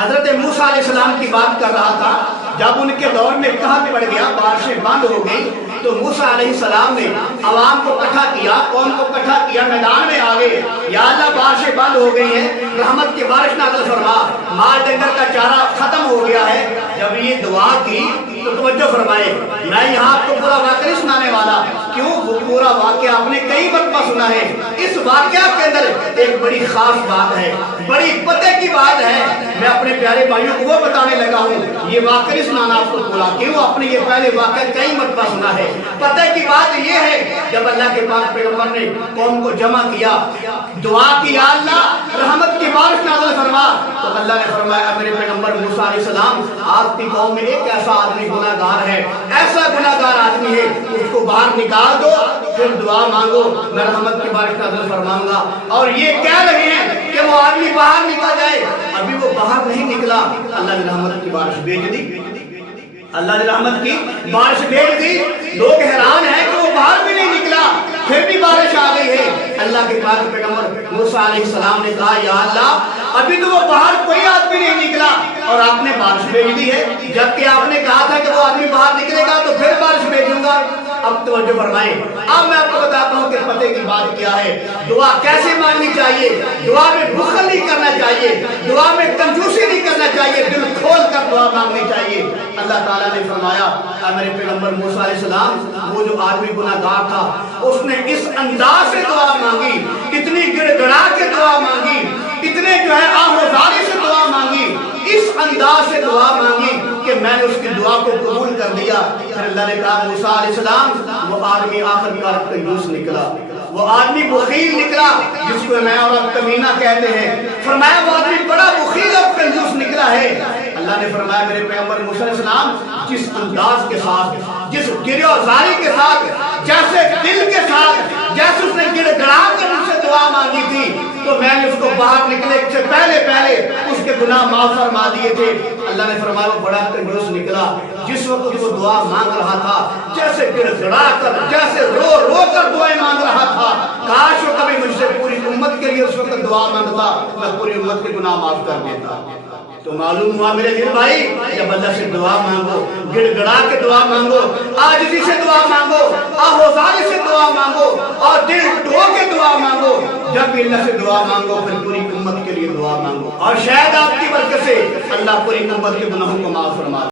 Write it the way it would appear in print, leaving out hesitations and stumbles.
حضرت موسیٰ علیہ السلام کی بات کر رہا تھا، جب ان کے دور میں قحط پڑ گیا، بارشیں بند ہو گئی، تو موسیٰ علیہ السلام نے عوام کو اکٹھا کیا، قوم کو اکٹھا کیا، میدان میں آ گئے، یا اللہ بارشیں بند ہو گئی ہیں، رحمت کی بارش نازل فرما، مال ڈنگر کا چارہ ختم ہو گیا ہے۔ جب یہ دعا کی تو توجہ فرمائے، میں یہاں آپ کو پورا واقعہ نہیں سنانے والا، کیوں؟ وہ پورا واقعہ آپ نے کئی مرتبہ سنا ہے۔ اس واقعہ کے اندر ایک بڑی خاص بات ہے، بڑی پتہ کی بات ہے، میں اپنے پیارے بھائیوں کو وہ بتانے لگا ہوں۔ یہ واقعہ نہیں سنانا آپ کو بولا، کیوں؟ آپ نے یہ پہلے واقعہ کئی مرتبہ سنا ہے۔ پتہ کی بات یہ ہے، جب اللہ کے پاک پیغمبر نے قوم کو جمع کیا، دعا کی، یا اللہ رحمت کی بارش نازل فرما، تو اللہ نے فرمایا میرے پیغمبر موسیٰ علیہ السلام، آپ کی قوم میں ایک ایسا آدمی گناہ گار ہے، ایسا گناہ گار آدمی ہے، اس کو باہر نکال دو، پھر دعا مانگو، میں رحمت کی بارش نازل فرماؤں گا۔ اور یہ کہہ رہے ہیں کہ وہ آدمی باہر نکل جائے، ابھی وہ باہر نہیں نکلا، اللہ نے رحمت کی بارش بھیج دی، اللہ نے رحمت کی بارش بھیج دی۔ لوگ حیران ہیں کہ وہ باہر بھی نہیں نکلا، پھر بھی بارش آ گئی ہے۔ اللہ کے پاک پیغمبر موسیٰ علیہ السلام نے کہا، یا اللہ ابھی تو وہ باہر کوئی آدمی نہیں نکلا اور آپ نے بارش بھیج دی ہے، جبکہ آپ نے کہا تھا کہ وہ آدمی باہر نکلے گا تو پھر بارش بھیجوں گا۔ اب توجہ فرمائیں، اب میں آپ کو بتاتا ہوں کہ پتہ کی بات کیا ہے، دعا کیسے مانگنی چاہیے، دعا میں بخل نہیں کرنا چاہیے، دعا میں کنجوسی نہیں کرنا چاہیے، دل کھول کر دعا مانگنی چاہیے۔ اللہ تعالیٰ نے فرمایا، اے میرے پیغمبر موسیٰ علیہ السلام، وہ جو آدمی گناہ گار تھا اس نے اس انداز سے دعا مانگی، اتنی گڑ گڑا کے دعا مانگی، اتنے جو ہے آہوزاری سے دعا مانگی، اس انداز سے دعا مانگی کہ میں نے اس کی دعا کو قبول کر دیا۔ پھر اللہ نے کہا موسیٰ علیہ السلام، وہ آدمی آخر کار کنجوس نکلا، وہ آدمی بخیل نکلا، جس کو میں اور اب کمینہ کہتے ہیں۔ فرمایا وہ آدمی بڑا بخیل اور کنجوس نکلا ہے۔ اللہ نے فرمایا میرے پیغمبر موسیٰ علیہ السلام، جس انداز کے ساتھ، جس گریوزاری کے ساتھ، جیسے دل کے ساتھ، جیسے اس نے گڑ گڑا کر مجھ سے دعا مانگی تھی، تو میں نے اس کو باہر نکلے سے پہلے اس کے گناہ معاف فرما دیے تھے۔ اللہ نے فرمایا وہ بڑا کنجوس نکلا، جس وقت وہ دعا مانگ رہا تھا، جیسے گڑ گڑا کر، جیسے رو رو کر دعائیں مانگ رہا تھا، کاش وہ کبھی مجھ سے پوری امت کے لیے اس وقت دعا مانگتا، میں پوری امت کے گناہ معاف کر دیتا۔ تو معلوم ہوا میرے دل بھائی، جب اللہ سے دعا مانگو، گڑ گڑا کے دعا مانگو، عاجزی سے دعا مانگو، آہوزاری سے دعا مانگو، اور دل ٹو کے دعا مانگو، جب بھی اللہ سے دعا مانگو پھر پوری امت کے لیے دعا مانگو، اور شاید آپ کی برکت سے اللہ پوری امت کے گناہوں کو معاف فرما۔